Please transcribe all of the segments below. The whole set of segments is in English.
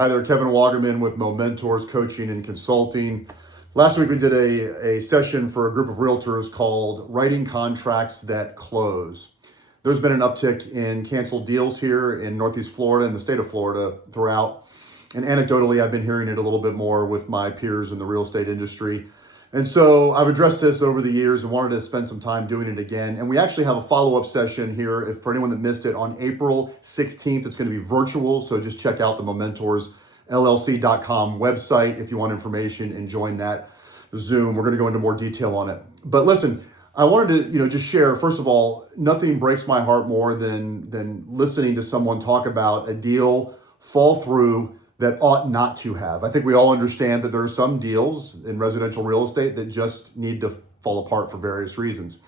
Hi there, Kevin Wagerman with Mentors Coaching and Consulting. Last week we did a session for a group of realtors called Writing Contracts That Close. There's been an uptick in canceled deals here in Northeast Florida and the state of Florida throughout. And anecdotally, I've been hearing it a little bit more with my peers in the real estate industry. And so I've addressed this over the years and wanted to spend some time doing it again. And we actually have a follow-up session here, if for anyone that missed it, on April 16th. It's going to be virtual, so just check out the momentorsllc.com website if you want information and join that Zoom. We're going to go into more detail on it. But listen, I wanted to just share, first of all, nothing breaks my heart more than listening to someone talk about a deal fall through that ought not to have. I think we all understand that there are some deals in residential real estate that just need to fall apart for various reasons.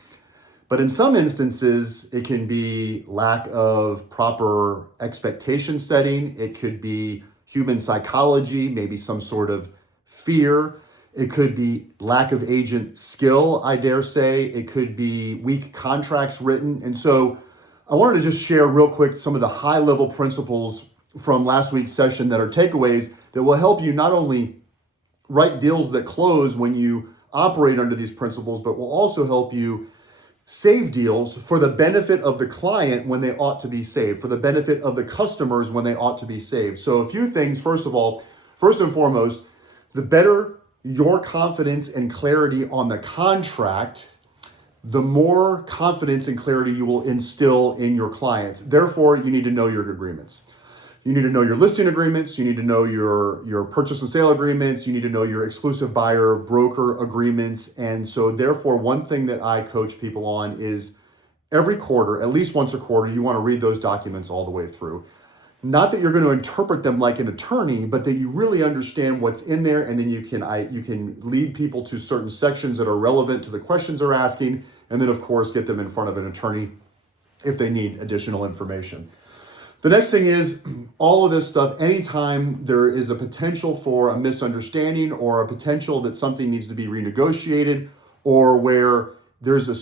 But in some instances, it can be lack of proper expectation setting. It could be human psychology, maybe some sort of fear. It could be lack of agent skill, I dare say. It could be weak contracts written. And so I wanted to just share real quick some of the high-level principles from last week's session that are takeaways that will help you not only write deals that close when you operate under these principles, but will also help you save deals for the benefit of the client when they ought to be saved, for the benefit of the customers when they ought to be saved. So a few things, first of all, first and foremost, the better your confidence and clarity on the contract, the more confidence and clarity you will instill in your clients. Therefore, you need to know your agreements. You need to know your listing agreements. You need to know your purchase and sale agreements. You need to know your exclusive buyer broker agreements. And so therefore, one thing that I coach people on is every quarter, at least once a quarter, you want to read those documents all the way through. Not that you're going to interpret them like an attorney, but that you really understand what's in there. And then you can lead people to certain sections that are relevant to the questions they're asking. And then, of course, get them in front of an attorney if they need additional information. The next thing is all of this stuff, anytime there is a potential for a misunderstanding or a potential that something needs to be renegotiated or where there's a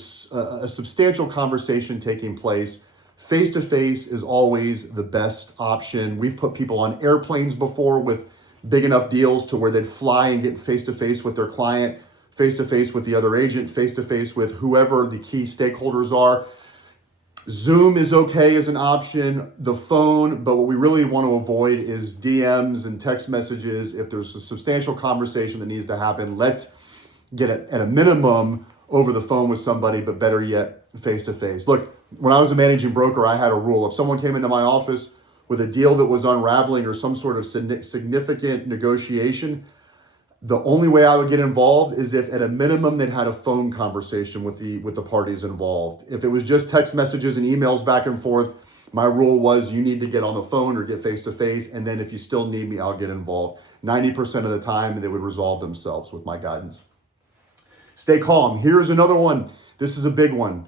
substantial conversation taking place, face-to-face is always the best option. We've put people on airplanes before with big enough deals to where they'd fly and get face-to-face with their client, face-to-face with the other agent, face-to-face with whoever the key stakeholders are. Zoom is okay as an option, the phone, but what we really want to avoid is DMs and text messages. If there's a substantial conversation that needs to happen, let's get it at a minimum over the phone with somebody, but better yet, face-to-face. Look, when I was a managing broker, I had a rule. If someone came into my office with a deal that was unraveling or some sort of significant negotiation, the only way I would get involved is if at a minimum they'd had a phone conversation with the parties involved. If it was just text messages and emails back and forth, my rule was you need to get on the phone or get face-to-face, and then if you still need me, I'll get involved. 90% of the time, they would resolve themselves with my guidance. Stay calm. Here's another one. This is a big one.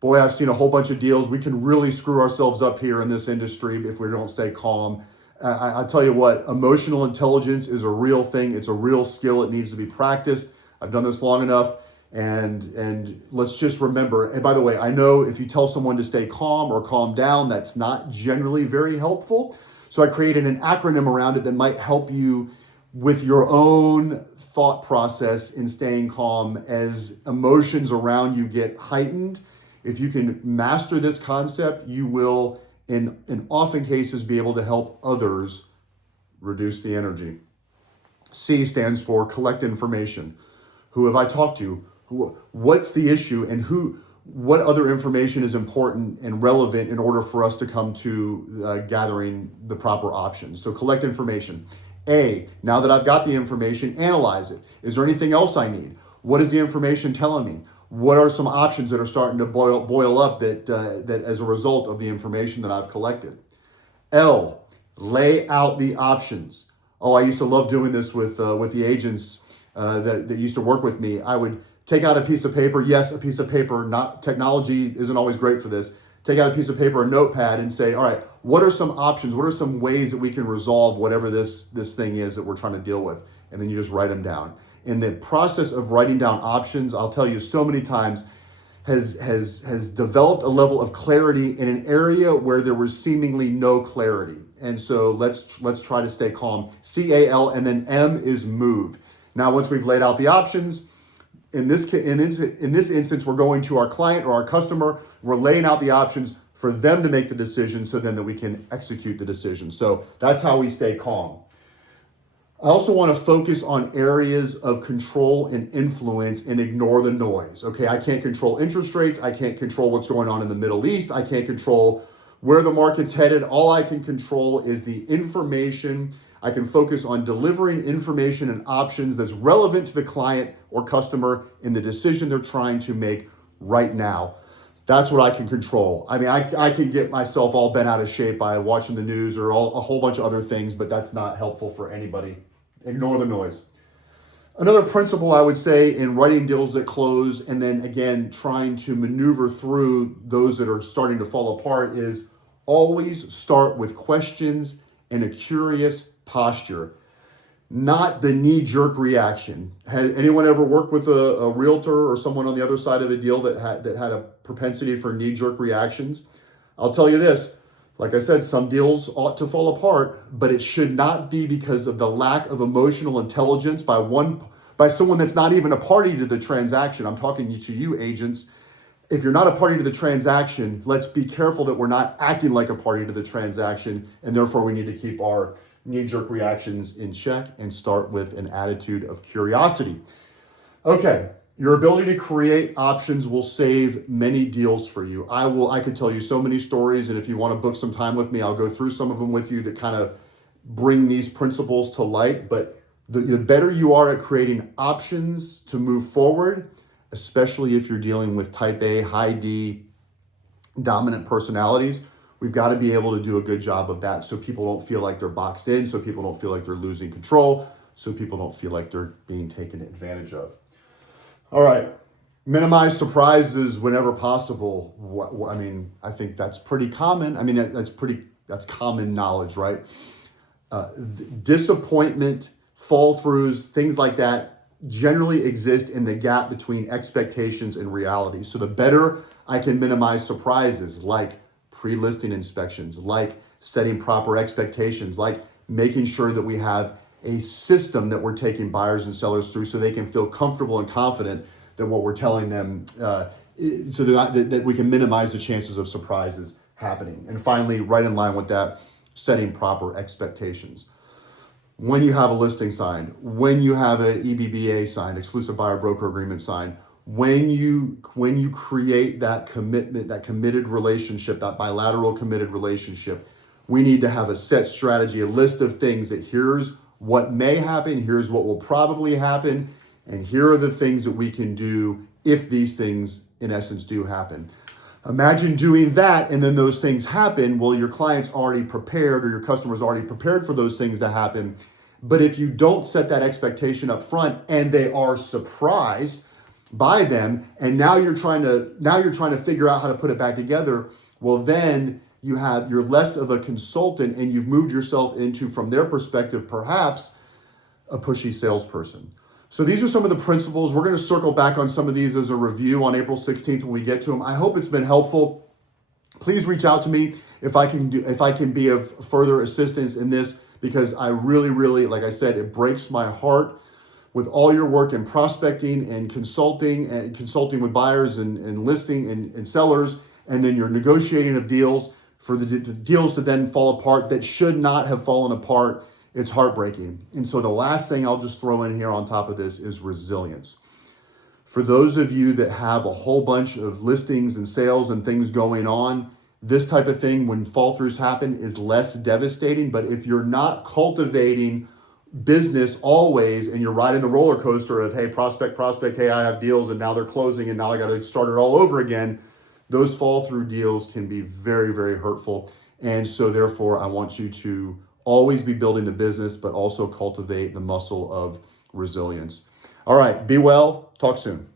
Boy, I've seen a whole bunch of deals. We can really screw ourselves up here in this industry if we don't stay calm. I tell you what, emotional intelligence is a real thing. It's a real skill. It needs to be practiced. I've done this long enough. And let's just remember, and by the way, I know if you tell someone to stay calm or calm down, that's not generally very helpful. So I created an acronym around it that might help you with your own thought process in staying calm as emotions around you get heightened. If you can master this concept, you will in often cases be able to help others reduce the energy. C stands for collect information. Who have I talked to? What's the issue, and what other information is important and relevant in order for us to come to gathering the proper options? So collect information. A, now that I've got the information, analyze it. Is there anything else I need? What is the information telling me? What are some options that are starting to boil up that as a result of the information that I've collected? L, lay out the options. Oh, I used to love doing this with the agents that used to work with me. I would take out a piece of paper. Yes, a piece of paper. Not technology isn't always great for this. Take out a piece of paper, a notepad, and say, all right, what are some options? What are some ways that we can resolve whatever this thing is that we're trying to deal with? And then you just write them down. In the process of writing down options, I'll tell you so many times, has developed a level of clarity in an area where there was seemingly no clarity. And so let's try to stay calm. CAL, and then M is move. Now, once we've laid out the options, in this instance, we're going to our client or our customer. We're laying out the options for them to make the decision, so then that we can execute the decision. So that's how we stay calm. I also want to focus on areas of control and influence and ignore the noise. Okay, I can't control interest rates. I can't control what's going on in the Middle East. I can't control where the market's headed. All I can control is the information. I can focus on delivering information and options that's relevant to the client or customer in the decision they're trying to make right now. That's what I can control. I mean, I can get myself all bent out of shape by watching the news or a whole bunch of other things, but that's not helpful for anybody. Ignore the noise. Another principle I would say in writing deals that close, and then again, trying to maneuver through those that are starting to fall apart, is always start with questions and a curious posture, not the knee-jerk reaction. Has anyone ever worked with a realtor or someone on the other side of a deal that had a propensity for knee-jerk reactions? I'll tell you this, like I said, some deals ought to fall apart, but it should not be because of the lack of emotional intelligence by someone that's not even a party to the transaction. I'm talking to you, agents. If you're not a party to the transaction, let's be careful that we're not acting like a party to the transaction, and therefore we need to keep our knee-jerk reactions in check and start with an attitude of curiosity. Okay, your ability to create options will save many deals for you. I could tell you so many stories, and if you want to book some time with me, I'll go through some of them with you that kind of bring these principles to light. But the better you are at creating options to move forward, especially if you're dealing with type A, high D, dominant personalities, we've got to be able to do a good job of that so people don't feel like they're boxed in, so people don't feel like they're losing control, so people don't feel like they're being taken advantage of. All right, minimize surprises whenever possible. I mean, I think that's pretty common. I mean, that's common knowledge, right? Disappointment, fall throughs, things like that generally exist in the gap between expectations and reality. So the better I can minimize surprises, like pre-listing inspections, like setting proper expectations, like making sure that we have a system that we're taking buyers and sellers through so they can feel comfortable and confident that what we're telling them, so that we can minimize the chances of surprises happening. And finally, right in line with that, setting proper expectations. When you have a listing signed, when you have an EBBA signed, exclusive buyer broker agreement signed, when you create that commitment, that committed relationship, that bilateral committed relationship, we need to have a set strategy, a list of things that here's what may happen, here's what will probably happen, and here are the things that we can do if these things in essence do happen. Imagine doing that and then those things happen. Well, your client's already prepared or your customer's already prepared for those things to happen. But if you don't set that expectation up front and they are surprised by them, and now you're trying to figure out how to put it back together, well, then you're less of a consultant and you've moved yourself into, from their perspective, perhaps a pushy salesperson. So these are some of the principles. We're going to circle back on some of these as a review on April 16th when we get to them. I hope it's been helpful. Please reach out to me if I can be of further assistance in this, because I really, really, like I said, it breaks my heart with all your work in prospecting and consulting with buyers and listing and sellers, and then your negotiating of deals for the deals to then fall apart that should not have fallen apart. It's heartbreaking. And so the last thing I'll just throw in here on top of this is resilience. For those of you that have a whole bunch of listings and sales and things going on, this type of thing, when fall throughs happen, is less devastating. But if you're not cultivating business always and you're riding the roller coaster of, hey, prospect, hey, I have deals and now they're closing and now I got to start it all over again, those fall through deals can be very, very hurtful. And so therefore, I want you to always be building the business, but also cultivate the muscle of resilience. All right, be well. Talk soon.